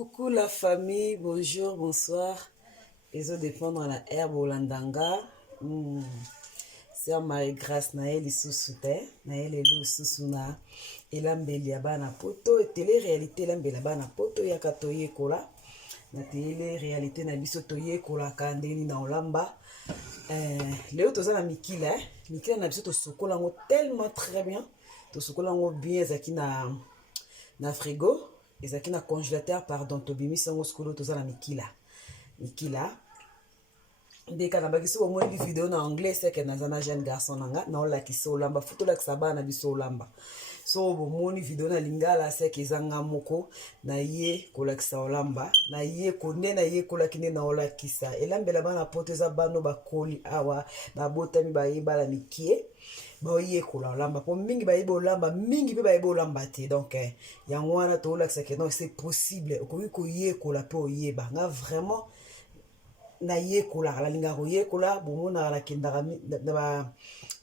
Coucou la famille, bonjour, bonsoir. Les autres dépendent la herbe au landanga. C'est Marie-Grâce Naël Sousouté, Naël Elu Sousuna, Elambeli Abana Poto, et télé-réalité Lambeli Abana Poto, Yakatoye Kola, na télé-réalité na biso toye Kola Kandeni na Olamba. Léo Tozana Mikila, Mikila na biso to sokolango tellement très bien, to sokolango bien, Zaki na frigo. Ezaki na congélateur pardon tobimi sango skolo tozala mikila ndeka na bakisi omoni vidéo na anglais c'est que nazana jeune garçon nanga na olakisa olamba foto lakisa bana biso olamba so bomoni vidéo na lingala c'est que ezanga moko na ye kolakisa olamba na ye konde na ye kolakine na olakisa elambela bana poto eza bano bakoli awa babotami bayebala mikie boye kola olamba po mingi bayeba olamba mingi pe bayeba olamba te donc yango wana tolakisa que non c'est possible okoki koyekola pe oyeba nga vraiment nayekolaka nalingaka koyekola bomona nakendaka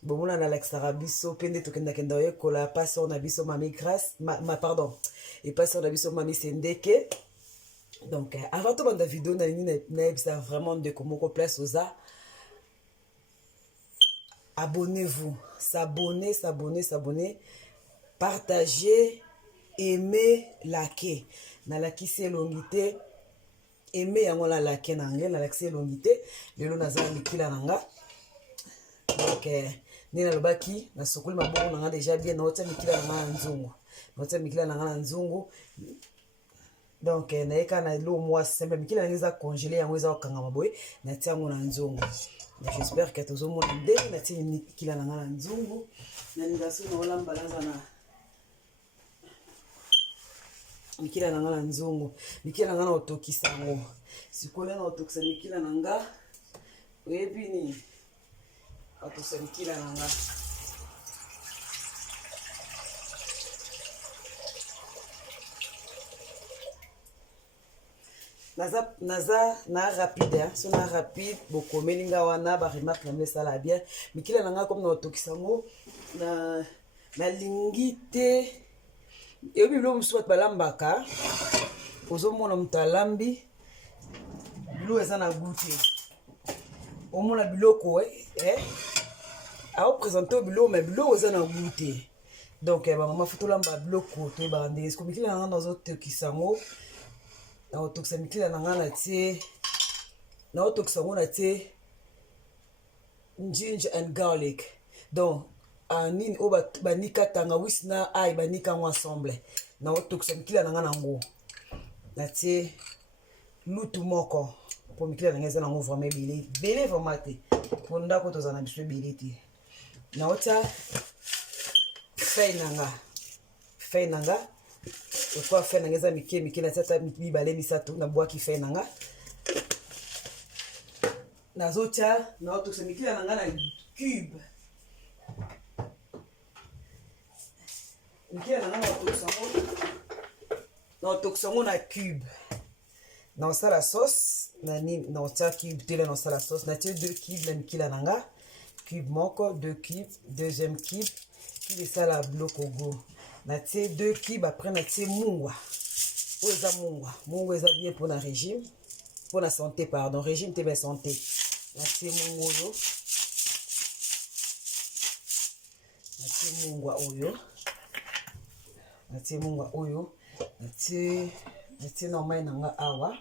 bomona nalakisaka biso mpe nde tokendakenda oyekola passeur na biso mami grâce pardon et passeur na biso mami sendeke donc avant tobanda vidéo nalingi nayebisa vraiment ndeko moko place oza abonnez-vous, s'abonner, partagez, aimez, likez. Na lakisi longité, aimez yango la like na anglais, na lakisi longité, lelo naza mikila nanga. Donc nina lobaki na sokoli maboko nanga déjà bien na ota mikila nanga na nzungu. Na ota mikila nanga na nzungu. Donc naeka na lo moi simple mikila nanga za congeler yango za okanga maboye na tiango na nzungu. J'espère que tous au monde na tini kila na ngana nzungu na ningaso na olamba lanza na mikila na ngana nzungu mikila na ngana otokisa ngo sikole na otokisa mikila na nga oyebi ni atosa mikila na nga na rapide hein so na rapide bokomelinga wana ba remarque na mesala bien mikila nanga comme na otokisango na lingite et puis lo msuat balambaka ozomona mutalambi bilo eza na goûter omona biloko a présenter bilo mais bilo eza na goûter donc ba mama fotolamba biloko to ba ndenge ko mikila nanga na otokisango na otokisa mikila na nga na tie na otokisa ngo na tie ginger and garlic donc nini o banika tangawisi na ai banika ngo ensemble na otokisa mikila na nga na ngo na tie lutu moko po mikila na nga eza na ngo vraiment bele vraiment te po ndako tozana biso bele te na ota feuille nanga quoi faire na ngeza mike na tata mibale misato na bwaki fe nanga nazotia na otokisa mikila nanga na cube mikila nanga na otokisa ngo na cube na osala sauce na nini na otia cube tele na osala sauce na tie 2 cubes na mikila nanga cube moko 2 cubes deuxième cube qui esala bloc au goût na tie 2 cubes après na tie mungwa oza mungwa eza bien pour la régime pour la santé pardon régime te ba santé na tie mungwa oyo na tie mungwa oyo na tie normal nanga awa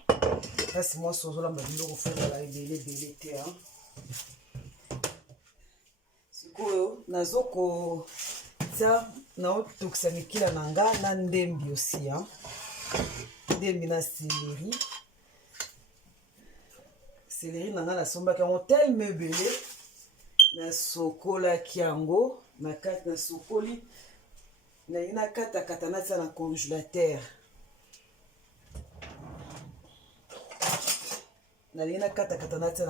kasi moi sozolamba biloko fongola ebele te hein sikoyo nazoko tia na otokisa mikila nanga na ndembi aussi hein ndembi na céleri nanga nasombaki yango tellement ebele na sokolaki yango na kati na sokoli nalingi nakatakata natia na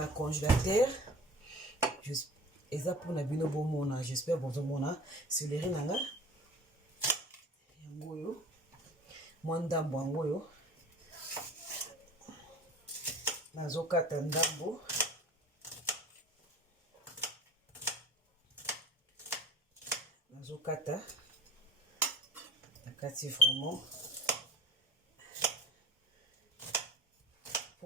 congélateur eza mpona bino bomona j'espère bozomona céleri nanga yango oyo mwa ndambo yango oyo nazokata ndambo nakati vraiment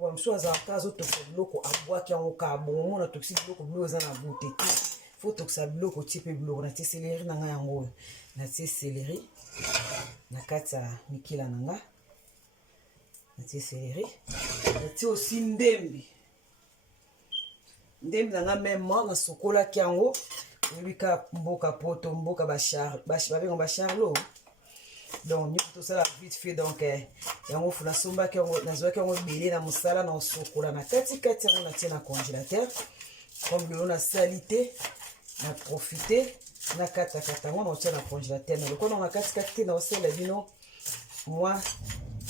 pour mso azalaka azotokisa biloko abwaki yango ka bongo mona tokisi biloko biloko eza na bute te faut tokisa biloko tie mpe biloko natie seleri na ngai yango oyo natie seleri na kati ya mikila na nga natie seleri natie aussi ndembe na nga meme na sokolaki yango oyebi ka mboka poto mboka babenga bacharlo donc nyonso tosala vite fait donc yango fu nasombaki yango nazwaki yango ebele na mosala na osokola na katikati yango natie na congélateur comme lelo nasali te na profite na katakata yango naotia na congélateur na lokola na katikati te naosalela bino mwa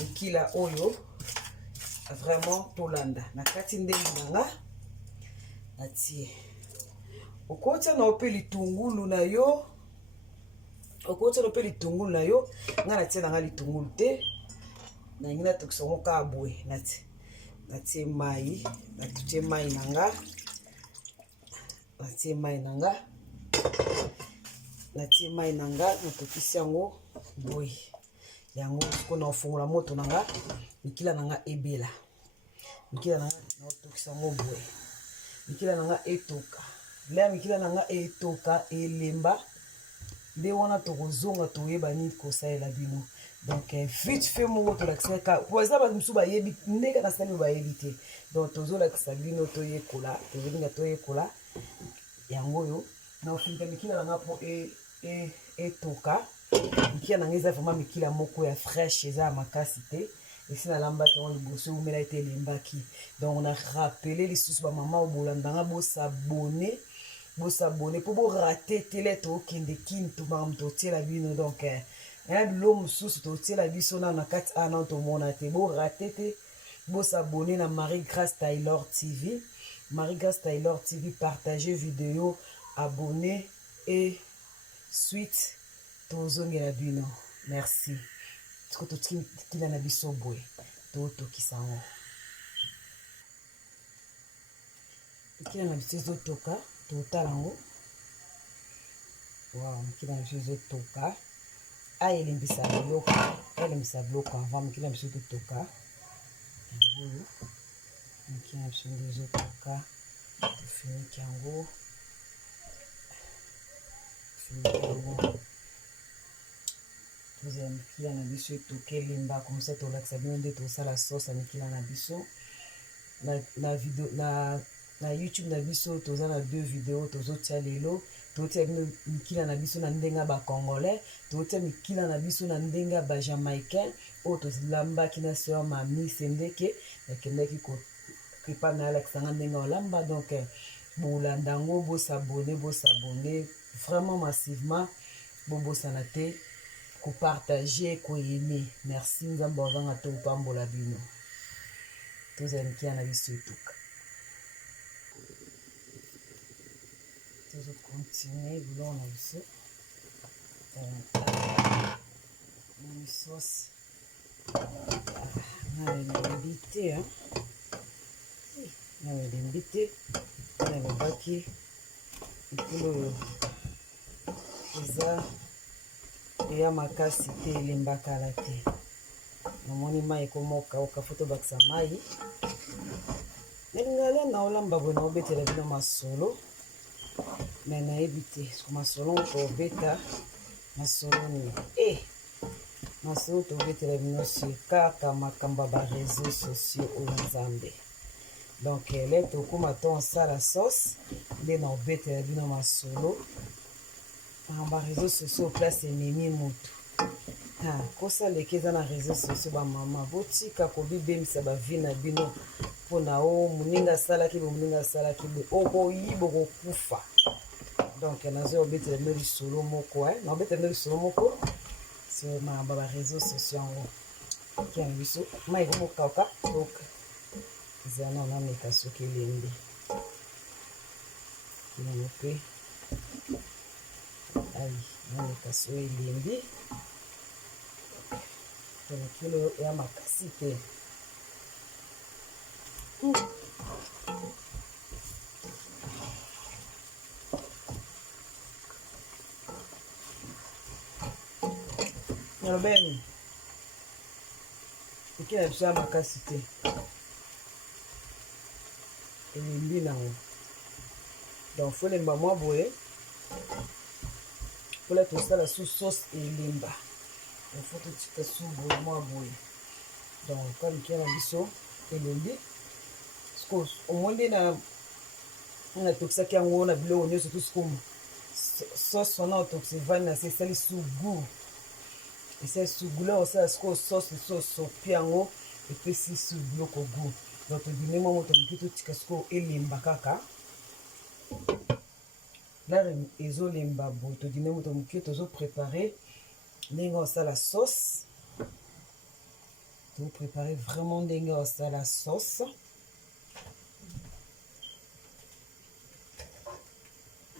ekila oyo vraiment tolanda na kati ndenge na nga natie okotia na ope litungulu na yo nga natie na nga litungulu te nangi natokisa yango kaka boye natie mai natie mai na nga natokisi yango boye yango mpona ofungola moto na nga mikila na nga ebela mikila na nga naotokisa yango boye mikila na nga etoka lea mikila na nga etoka elemba nde wana tokozonga toyeba nini kosalela bino donc vite fait moko tolakisaka po eza bato mosusu bayebi ndenge nasali bayebi te donc tozolakisa bino toyekola tozolinga toyekola yango oyo na ofinga mikila na nga mpo etoka mikila na nga eza vraiment mikila moko ya fraîche eza ya makasi te esi nalambaki yango liboso omela ete elembaki donc na rappele lisusu bamama obolandanga bosabone mpo borate tele tokende kini tomaka totiela bino donc ya bilo mosusu totiela biso nano na kati ana tomona te borate te bosabone na Marie Grâce Taylor TV partager vidéo abonner et suite tozongela bino merci tiko totikila na biso boye totokisa yango mikila na biso ezotoka totala yango wow mikila na biso ezotoka ayelembisa biloko avant mikila na biso totoka yango mikila na biso nde ezotoka tofiniki yango tozala mikila na biso etoka elemba komsa tolakisa bino nde tosala sauce ya mikila na biso na YouTube na biso toza na 2 vidéo tozotia lelo totia bino mikila na biso na ndenge ba congolais totia mikila na biso na ndenge ba jamaïcain oyo tozilambaki na sœur mami sendeke nakendaki koprepa na alakisanga ndenge olamba donc bolanda yango bosabone vraiment massivement bobosana te kopartage koyeme merci nzambe azanga to pambola bino tozala mikila na biso etuka continuer biloko na biso na sauce naelembi te nalobaki ekolo oyo eza eya makasi te elembakala te namoni mai ekomokauka fo tobakisa mai nalingalia na olamba boye na obetela bino masolo me nayebi te masolo tobeta masolo nini masolo tobetela bino sur kaka makambo ya bareseau sociaux oyo nzambe donc le tokóma to osala sauce nde na obetela bino masolo bareseau sociaux place ememi motu kosaleka eza na réseau sociaux bamama botika kobibemisa bavi na bino mpona o moninga asalaki bo moninga asalaki bo okoyi bokokufa donc nazo obetela bino lisolo moko na obetela bino lisolo moko soma bareseau sociaux yango kia na biso mai komokauka toka eza na nameka soki elembi kinano mpe ai nameka so elembi kilo ya makasi te nalobeni ekila biso ya makasi te elembi nango. Donc faut lemba mwa boye pola tosala sous sauce elemba. Il faut totika sous boye mwa boye. Donc comme kia na biso elembi skos omonde na tokisaki yango na biloko nyonso tout sikomo sauce wana otokisevani na se esali sous goût. Esali sous goût la osala sikoyo sauce lisusu opia yango epesi sous biloko goût. Donc tobimi mwa moto moke totika sikoyo elemba kaka lare ezolemba boye todine moto moke tozoprépare ndenge osala sauce. Tozoprépare vraiment ndenge osala sauce.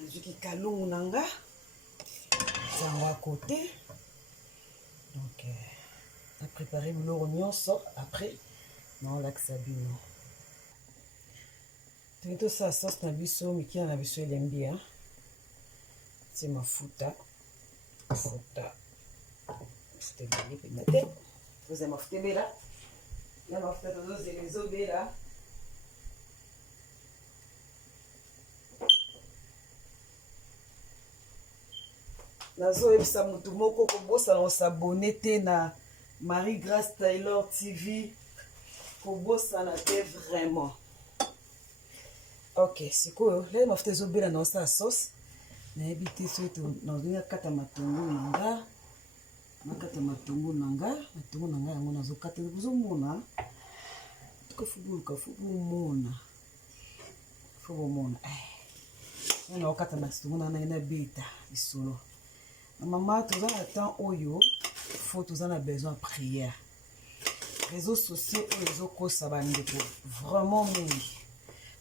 Nazwiki kalungu na nga zango à côté. Donc na préparé biloko nyonso après naolakisa bino toyi tosala sauce na biso mikia na biso elembi tie mafuta ebele mpenza te tozala mafuta ebela na mafuta tozozela ezobela. Nazoyebisa motu moko kobosana kosabone te na Marie Grace Taylor TV, kobosana te vraiment. Ok, sikoyo lelo mafuta ezobela na osala sauce nayebi te soki nazongi akata matungulu na nga nakata matungulu na nga yango nazokata kozomona tukafubuluka fubumona nana okata matungulu na ngai na beta lisolo. Maman toza na temps oyo faut toza na besoin prière. Réseaux sociaux oyo ezokosa bandeko vraiment mingi.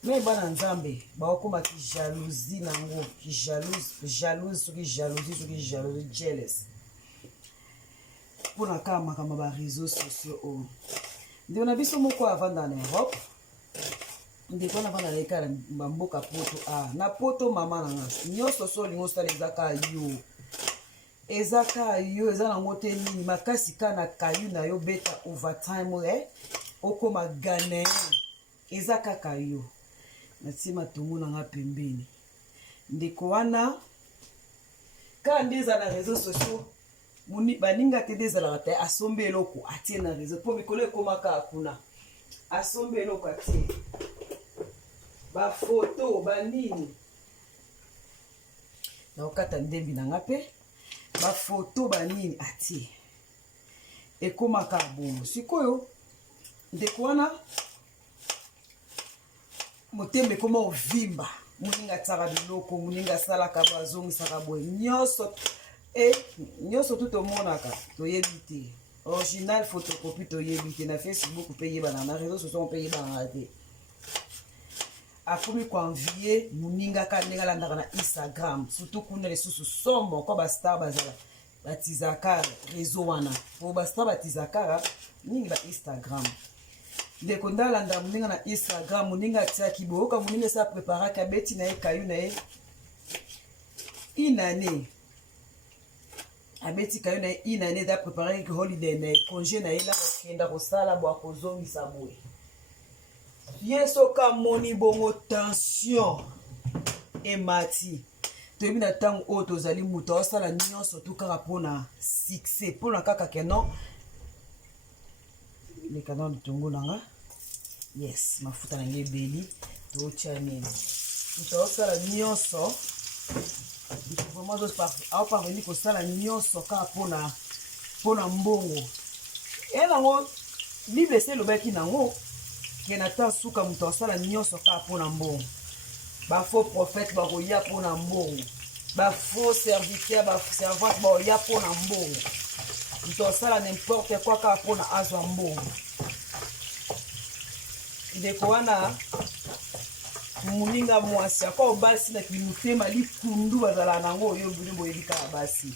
Mais bana nzambe baokoma ki jalousie nango ki jalouse soki jealous mpona kaka makambo ba réseaux sociaux oyo. Ndeko na biso moko avanda na Europe, ndeko wana avanda leka na bamboka poto na poto mama nanga nyonso so olingo osala eza kaka yo eza nango te nini makasi kaka na kayu na yo beta overtime okoma ghanéen eza kaka yo. Natie matungulu nanga pembeni. Ndeko wana kaka nde eza na réseaux sociaux baninga te nde ezalaka te asombe eloko atie na réseau mpo mikolo ekoma kaka kuna asombe eloko atie bafoto banini naokata ndembi nanga mpe bafoto banini atie ekoma kaka bongo. Sikoyo ndeko wana motema ekoma ovimba moninga atiaka biloko moninga asalaka bazongisaka boye nyonso tu tomonaka toyebi te original photocopie toyebi te na Facebook mpe yebana na réseau sociaux mpe yebana te. Akomi koenvie moninga ka ndenge alandaka na Instagram surtout kuna lisusu sombo kwa bastar bazala batizaka réseau wana po bastar batizaka mingi ba Instagram. Ndeko ndalanda moninga na Instagram moninga atiaki boyoka moninga esa preparaka beti na ye kayu na ye inane abeti kayu na ye inane da prepare holiday na ye congé na ye la kokenda kosala bo akozongisa boye ye soka moni bongo tension emati toyebi na ntango oyo tozali moto aosala nyonso tu kaka mpona succès mpona kaka keno leka na litungulu nanga yes mafuta na nge ebeli tootya nini moto aosala nyonso aoparveni kosala nyonso kaka mpona mbongo nango bible se elobaki nango ke na ta suka moto asala nyonso kaka mpona mbongo. Bafaux prophète bakoya mpona mbongo, bafaux serviteur baservante bakoya mpona mbongo, moto asala n'importe quoi kaka mpona azwa mbongo. Ndeko wana moninga mwasi akwa obasi na kimutema likundu bazala nango oyo bino boyebi kaka basi.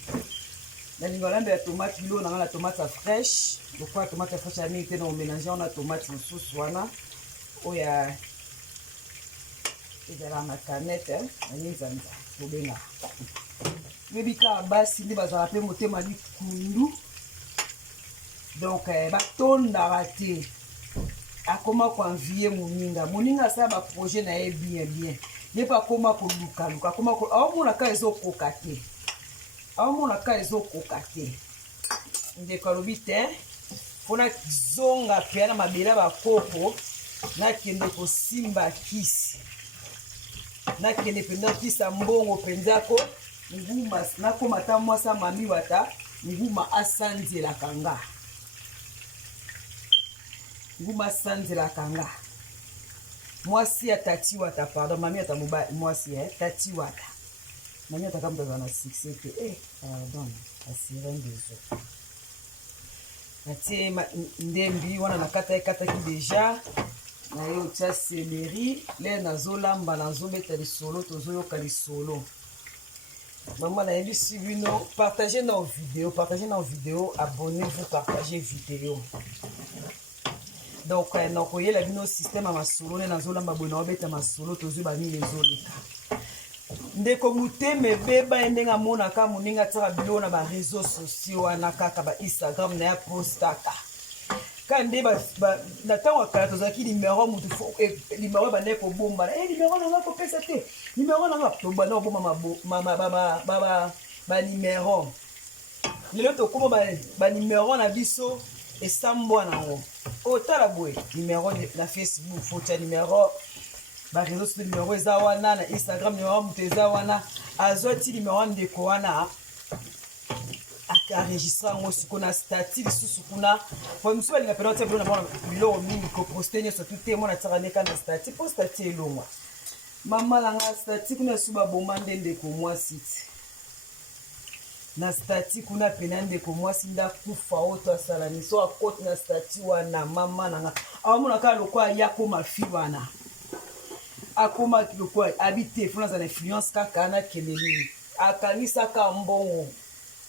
nalingi olambela tomate bilo nanga na tomate ya fraîche lokwa tomate ya fraîche ya mingi te na omélange wana tomate mosusu wana oya ezalaka na canette na linzanza tobenga yebi kaka basi nde bazalaka mpe motema likundu donc batondaka te akoma koenvie moninga asala baprojet na ye bien ye pa akoma kolukaluka akoma aomona ka ezokoka te ndeko alobi te mpona zonga mpe na mabele ya bakoko nakende kosimba kisi nakende mpenza kisa mbongo mpenzako nguma nakoma ata mwasi amami wata nguma asanzelaka nga mwasi ya tati wata pardon mami ata mobali mwasi tati wata mami ata kama tazala na succès te pardon asirengezo natie ndembi wana nakataki deja na ye otia seleri le nazolamba nazobeta lisolo tozoyoka lisolo mama nayebisi bino partagez nos vidéos abonnez-vous partagez vidéo donc nakoyela bino système ya masolo nde nazolamba boye naobeta masolo tozwi bamile ezoleka ndeko motema ebeba ye ndenge amonaka moninga atiaka biloko na bareseau sociaux wana kaka bainstagram na ya postaka ka nde na ntango ya kala tozalaki nimero motu nimero ebandaki kobombana nimero nanga kopesa te nimero nanga tobanda kobomba banimero lelo tokoma banimero na biso esambwa nango otala boye nimero na Facebook fotia nimero bareseau sociaux nimero eza wana na Instagram nimero moto eza wana azwa ti nimero ya ndeko wana enregistre yango siko na stati lisusu kuna po mosusu balinga mpena otia biloko na mona biloko mingi koposte nyonso tu te mona tiaka ndeka na stati mpo stati elongwa mama nanga stati kuna esu baboma nde ndeko mwasi ti na stati kuna pena ndeko mwasi nde akufa oyo to asala miso akoti na stati wana mama nanga awamona kaka lokwa ya koma fi wana akoma lokwa abi te fona aza na influence kaka anakende nini akanisaka mbongo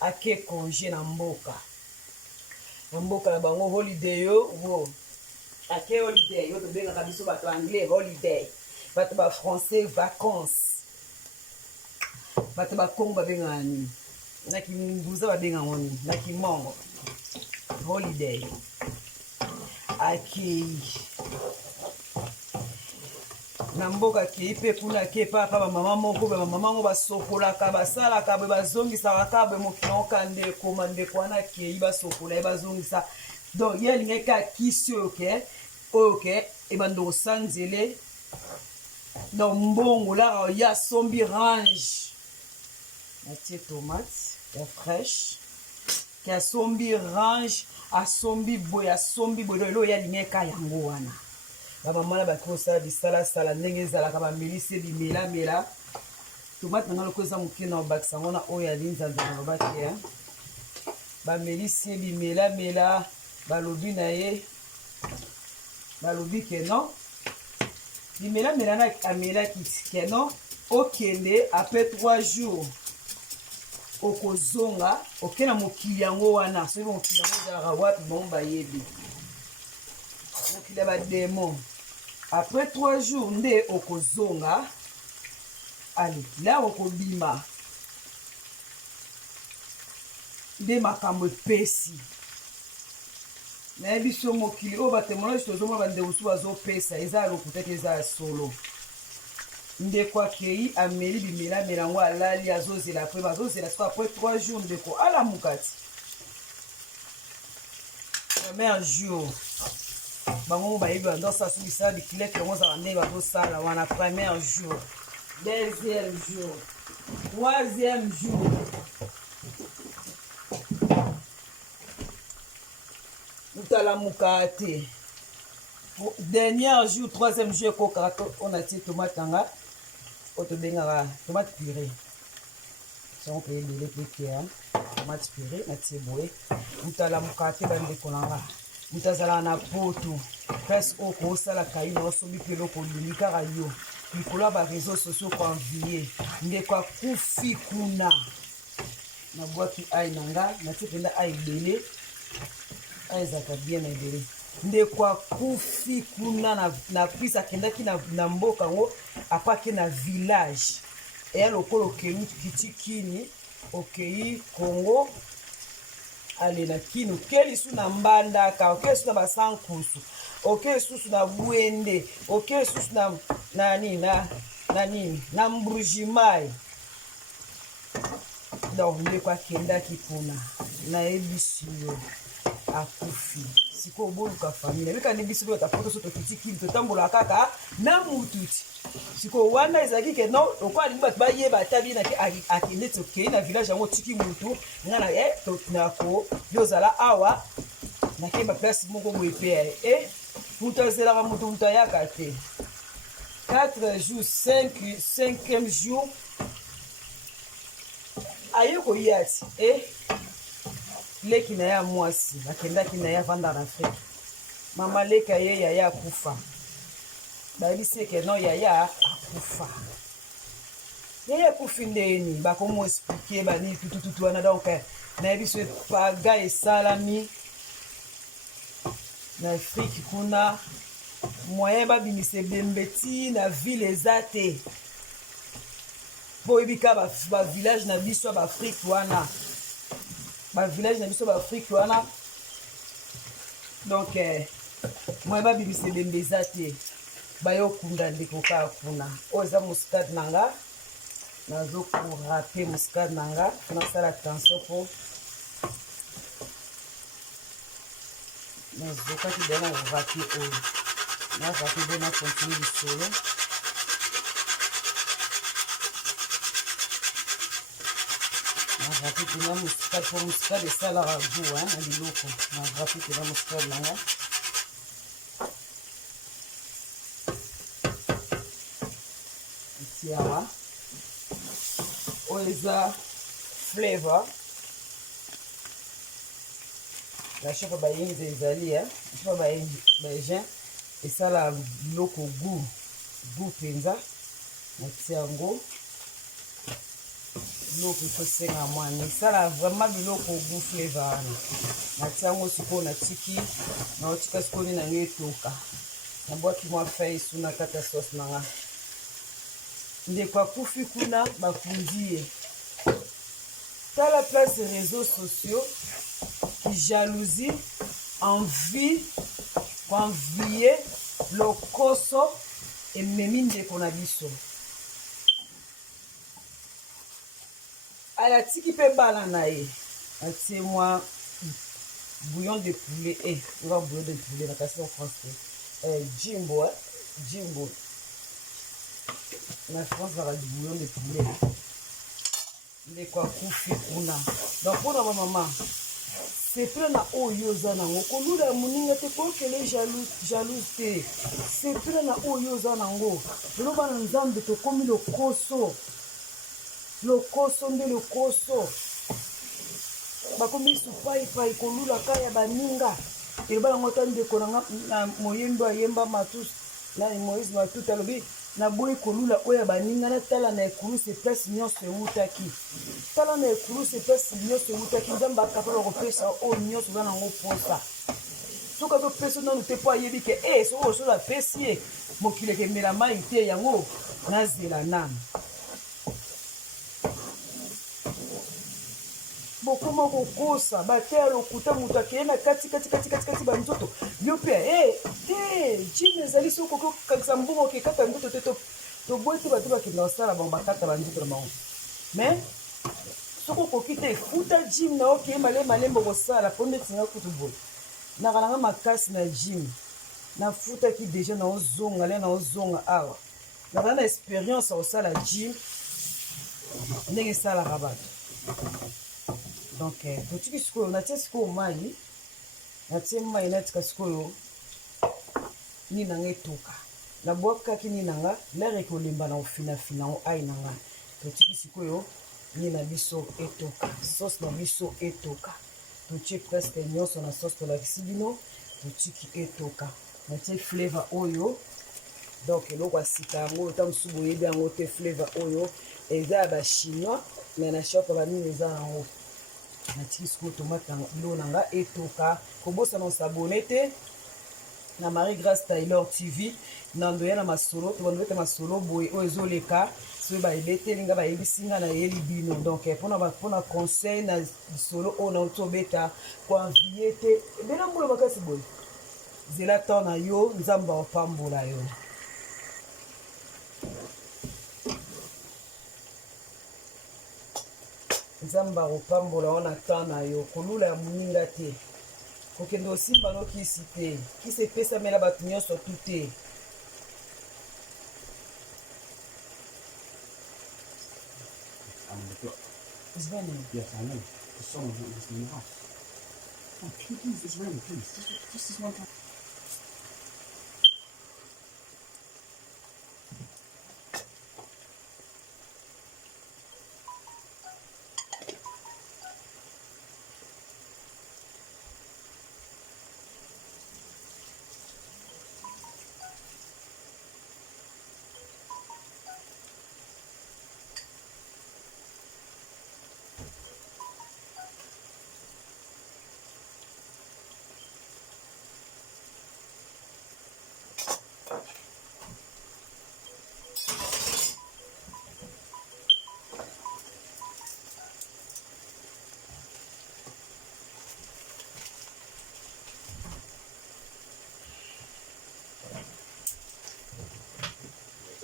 ake congé na mboka na bango holiday yo ake holiday yo tobengaka biso bato anglais holiday bato bafrançais vacances bato bakongo babengaka nini na kimbuza babengaka nini na kimongo holiday akei na mboka akei mpe kuna ake papa bamama moko be bamama ngo basokolaka basalaka be bazongisaka ka be mokili oka ndeko mandeko wana akei basokola ye bazongisa donc ye alingaki akisi oyo ke ebanda osanzele na mbongo lara ye asombi range atie tomate ya fraîche ke asombi range asombi boye lelo ye alingaki ka yango wana bamama na baki kosala bisalasala ndenge ezalaka bamelisi ebimelamela tomate nanga loko eza moke na obakisa ngo na oyo alinzanza na loba te bamelisi ebimelamela balobi na ye balobi ke non bimelamela na amelaki ke non okende apres 3 jours okozonga oke na mokili yango wana soki mokili yango ezalaka wapi bango bayebi mokili ya bademon après 3 jours nde okozonga ale la okobima nde makambo epesi nayebi so mokili oyo batemonologe tozomona bandeko mosusu bazopesa eza ya lokuta te eza ya solo ndeko akei ameli bimelamela yango alali azozela apres bazozela siko après 3 jours ndeko alamuka ti premier jour bango bayebi bandosala so bisala bikileke yango ozala ndenge bazosala wana premier jour deuxième jour troisième jour utalamuka te dernier jour troisième jour ekokaka on atie tomate nanga oyo tobengaka tomate purée sango mpe ebele mpe te tomate purée natie boye utalamuka te bandeko nanga moto azalaka na poto presque oyo kosalaka yo na osombi mpe eloko olimi kaka yo likolo ya bareseau sociaux koenvie ndeko akufi kuna nabwaki ai na nga natie mpenza ai ebele ai ezalaka bien na ebele ndeko akufi kuna na prise akendaki na mboka yango apake na village eya lokola okei kiti kini okei Congo ale na kini oke lisu na mbandaka oke lisu na basankusu oke susu na bwende, oke susu na nini na mbrujimai. Donc ndeko akendaki kuna nayebisi yo akufi sikoyo boluka famille ebikani biso oyo tapoto so tokitikili totambola kaka na mututi sikoyo wana ezalaki ke non lokola alingi bato bayeba ata bie nake akende ti okei na village yango otiki mutu nga na nako yozala awa nakeyeba place moko boye mpe mutu azelaka mutu ayaka te 4 jours 5e jour aye koya ti leki na ya mwasi bakendaki na ya vanda na Afrique mama leki aye yaya akufa bayebisi eke non yaya akufa yaya akufi ndeni bakomo explike bani tutututu wana donc nayebi so epaga esalami na Afrique kuna moyen babimisa ebembe ti na ville eza te po oyebika bavillage na biso ya baafrike wana bavillage na biso baafrike wana donc moyen babimisa ebembe eza te bayokunda ndeko kaka kuna oyo eza muscade na nga nazokorape muscade na nga nasala attention po nazokaki deya na rape oyo na rape de na continue lisolo na rape pena muscade po muscade esalaka goût na biloko na rape pena muscade na nga awa oyo eza flavor la chope bayengi ezali chope bayen esala biloko goût mpenza natia yango biloko ekosenga mwana esala vraiment biloko goût flavor wana natia yango sikoyo natiki naotika sikoyo nini nango etoka nabwaki mwa fai su na kati ya sauce na nga ndeko akufi kuna bakundi ye tala place réseaux sociaux jalousie envie koenvie lokoso ememi ndeko na biso alatiki mpe bala na ye atie mwa bouillon de poulet nga bouillon de poulet nakasi na français jimbo jimbo na France baka du bouillon de poulet ndeko akufi kuna donc mpona bamama sepele na oyo oza nango kolula ya moninga te kokele jalouse te sepele na oyo oza nango lelo bana nzambe tokomi lokoso nde lokoso bakomi supaipai kolula ka ya baninga eleba yango ta ndeko na moyembi ayemba matusi na moïse matuti alobi naboyi kolula oyo ya baninga natala na ekulusu eplasi nyonso ewutaki tala na ekulusu eplasi nyonso ewutaki nzambe akapaba kopesa oyo nyonso oza nango posa soki azopesa nanu te mpo ayebi ke soki osola apesi ye mokili ekemela mai te yango nazela nanu bokoma kokosa bate ya lokuta moto akeye na kati banzoto yo mpe jime ezali soki okokakisa mbongo okekata nzoto te toboyi te bato bakenda kosala bango bakata banzoto na bango mais soki okoki te futa jime na okeye malembo kosala mpo nde tinga kutu boye naka nanga makasi na jime nafutaki deja naozonga le naozonga awa naka na expérience ya kosala jime ndenge esalaka bato donc totiki sikoyo natie sikoyo mai natie mai natika sikoyo nini nanga etoka nabwakaki nini nanga lere ekolemba na ofinafina yango ai nanga totiki sikoyo nini na biso etoka sauce na biso etoka totie presque nyonso na sauce tolakisi bino totiki etoka natie flavor oyo donc eloko ya sika yango ota mosusu boyebi yango te flavor oyo eza ya bachinois me na shop banini eza yango natiki sikoyo tomate bilo na nga etoka kobosana osabone te na Marie Grace Taylor TV nandoya na masolo tobandobeta masolo boye oyo ezoleka soki bayebeteli nga bayebisi nga na yeli bino donc mpona conseil na lisolo oyo nauti obeta koanvie te ebena mbula makasi boye zela temps na yo nzambe opambola yo. Nzambe opambola wana temps na yo kolula ya moninga te kokende osimba no kisi te kisi epesamela bato nyonso tu te. It's raining. Yes, I know. There's someone who in the house. Oh, can you please? It's raining, please. Just this one time.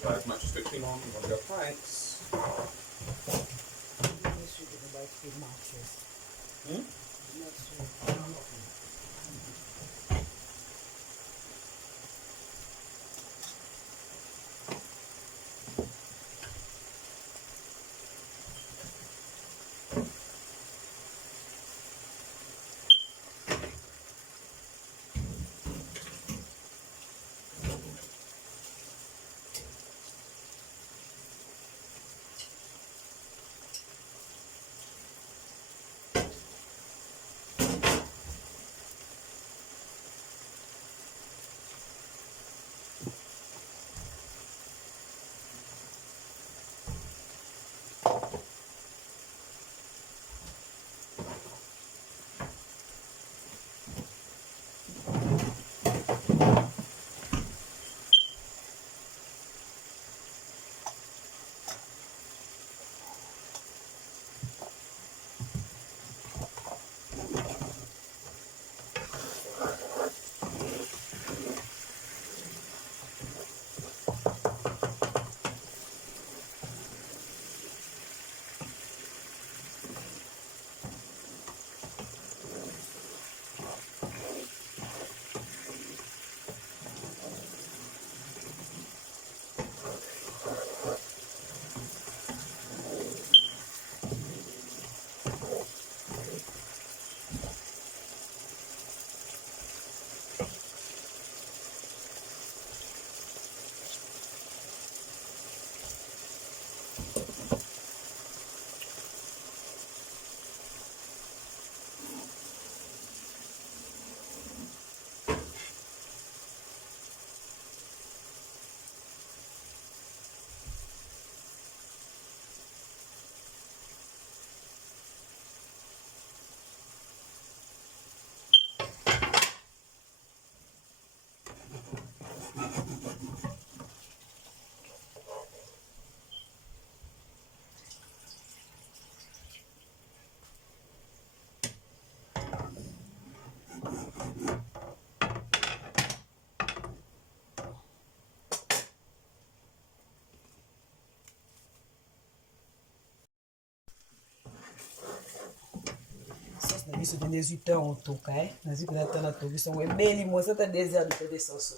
About as much as 15 on one of your pints. biso de 18 heures otoka nazi mpena tana toki songo ebeli mosata 2 heures de soso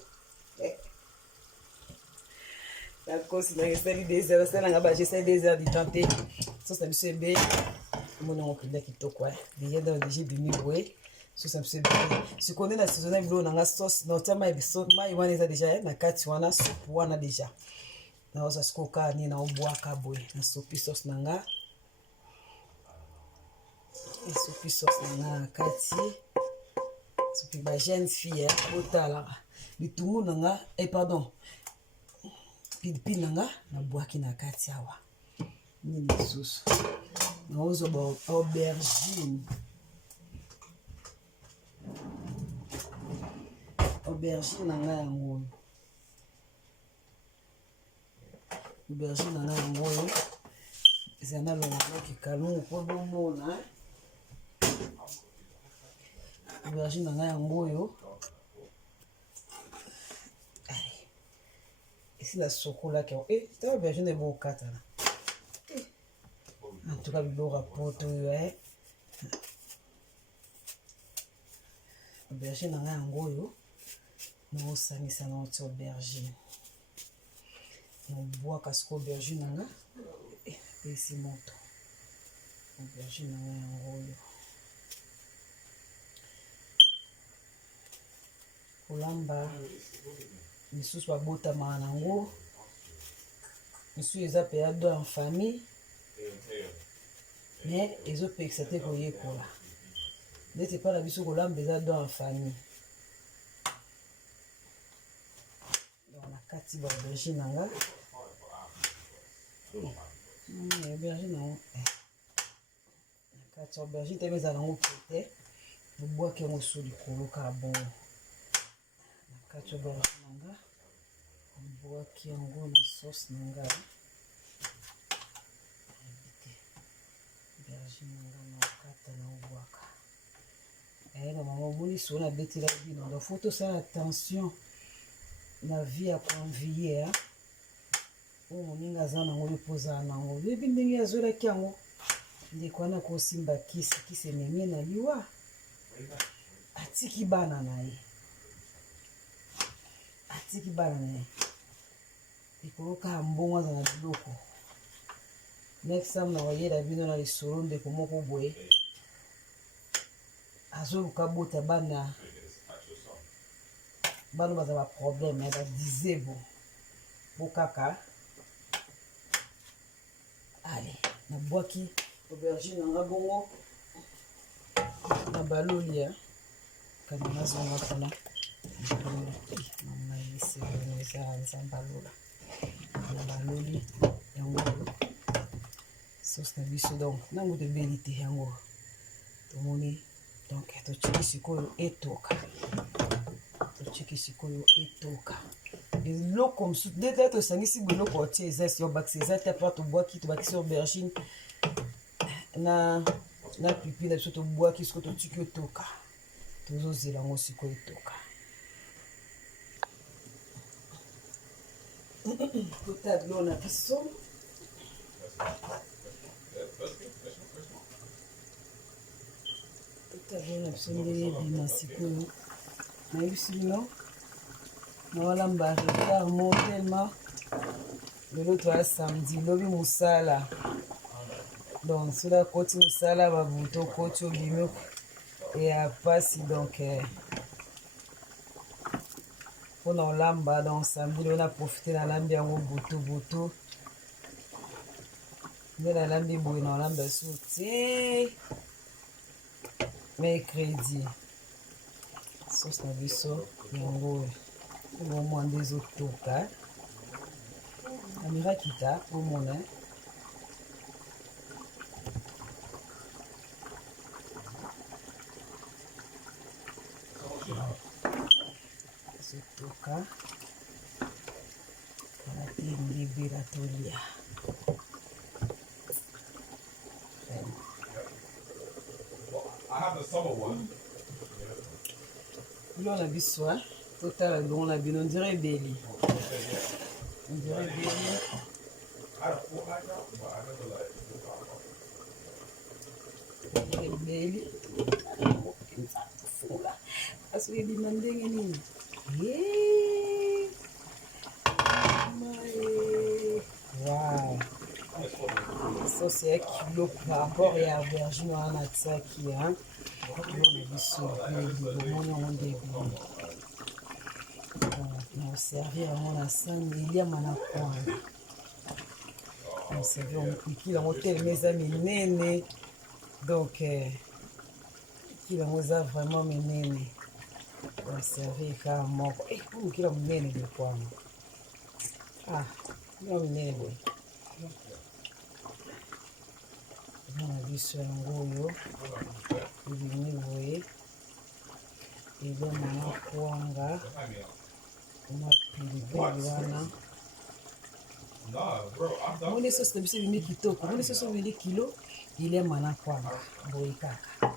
nakosi nanga esali 2 heures asalanga baje esali 2 heures du temps te sosi na biso ebeli omonango mpenza kitoko deja dans deja bimi boye sosi na biso ebeli sikonde na saisona biloko nanga sosi na otia mai wana eza deja na kati wana supu wana deja naoza sikoka nini naobwaka boye na sopi sosi nanga sopi sauce na kati sopi ba jeune fille otala bitungu nanga pardon pilipili nanga na bwaki na kati awa nini lisusu naozo ba aubergine nanga yango aubergine nanga yango oyo eza na longono kikalungu mpo bomona aubergine nanga yango oyo la chocolat qui tu as aubergine de beau katana. En tout cas, il y a rapporté aubergine dans un goyo. Nous sommes ça dans notre aubergine. On boit casque aubergine dans là. Et c'est mon temps. Aubergine dans un goyo. Kolamba. Misusu babotama nango. Misusu eza période en famille. Mais ils ont pu accepter pour y cola. N'était pas la biso kolamba eza en famille. Donc la kati ba aubergine nanga. Aubergine nango. La kati aubergine te meza nango pété. Le bois qui est sur le colo carbone. La kati aubergine nanga. Le bois qui est en na sauce nanga. Aubergine nanga na kata na obwaka. Maman moni so na beti la bino. Donc faut tout ça attention. La vie à convier. O moninga za nango lipoza nango. Bebi ndenge azola kiango. Ndeko na ko simba kisi menye na liwa. Atiki bana na ye. Atiki bana na ye. Ikoloka mbongo za na biloko. Next time na wayera bino na lisoro ndeko moko boye. Azoluka bota bana baza ba problème ba disable bokaka. Allez, na boaki aubergine nanga bongo na baloli kana nazonga pona mama isi za balola na baloli yango sauce na biso donc nango de belité yango tomoni. Donc, tochiki sikoyo etoka. Tochiki sikoyo etoka. L'eau comme ça, dès que tu as si l'eau pour tirer ça, si on baxé ça, tu as pas tout bois qui te baxé aubergine. Na pipi na surtout bois qui se tochiki etoka. Tous os la mo sikoyo etoka. Tota de l'eau na biso. Tabona bisondele bimasikoyo nayebisi bino nawalamba retard mo tellement lelo toya samedi lobi mosala donc soki akoti mosala babuto okoti obimi eya pasi donc mpona olamba donc samedi lelo na profite nalambi yango butu nde nalambi boye na olamba so te mercredi sauce na biso yango omo nde ezotoka kamera kita omona ezotoka kana te ndebela tolia. Là, on a vu ça. Total, on a vu, on dirait Belly. On dirait Belly. Belly. Parce que les mandingues, wow. Ça, c'est un kilo par rapport à aubergine en atsaki, hein. On a vu ça, on a servi à mon assan, il y a mon appoint. On servi à mon hôtel, mes amis, néné. Donc, qui a vraiment mes néné. On servi à mon. Et pour qui a mon néné de quoi? Ah, il y a mon néné. On a vu ça en gros. Voyez, et bien maintenant kwanga on a pilipili wana moni sauce na biso bimi kitoko moni sauce bimi kilo il est mana kwanga boye kaka.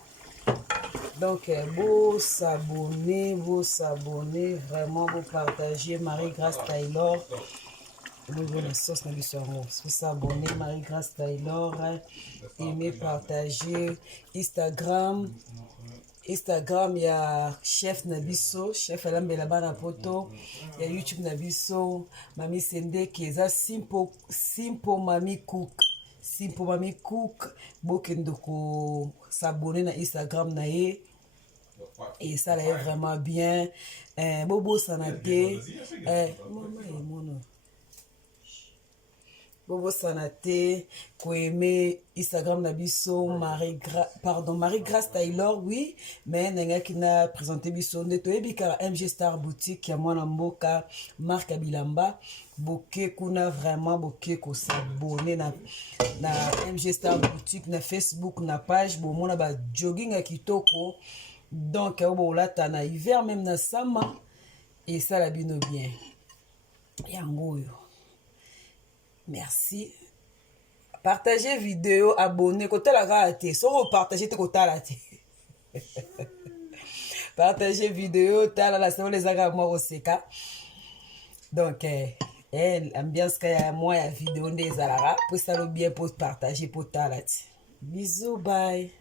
Donc beau s'abonner vraiment, vous partager Marie-Grâce Taylor Bonjour la sauce na biso yango. Faut s'abonner Marie-Grâce Taylor, aimer, partager. Instagram, il y a chef Nabiso, chef Alambela Bana Poto, il y a YouTube Nabiso, Mami Sende qui est simple Mami Cook. Simple Mami Cook, bokendoko s'abonner na Instagram na ye. Et ça là est vraiment bien. Bobo Sanate, Bobo Sanate, Koeme, Instagram Nabiso, Marie-Grâce Taylor, oui, mais Nenga qui n'a présenté Biso, Neto Ebika, MG Star Boutique, Yamwana Mboka, Marc Abilamba, Boke Kuna vraiment, Boke ko s'abonner na MG Star Boutique, na Facebook, na page, bon, mon ba jogging à Kitoko, donc, on l'a na hiver, même na sama, et ça la bino bien. Yango yo. Merci. Partagez vidéo, abonnez. Côté la raté. Si vous partagez, côté la raté. Partagez vidéo, tala la salle les aga moi au seka. Donc, ambiance kaya moi ya vidéo des alara. Pour ça le bien pour partager pour talati. Bisous, bye.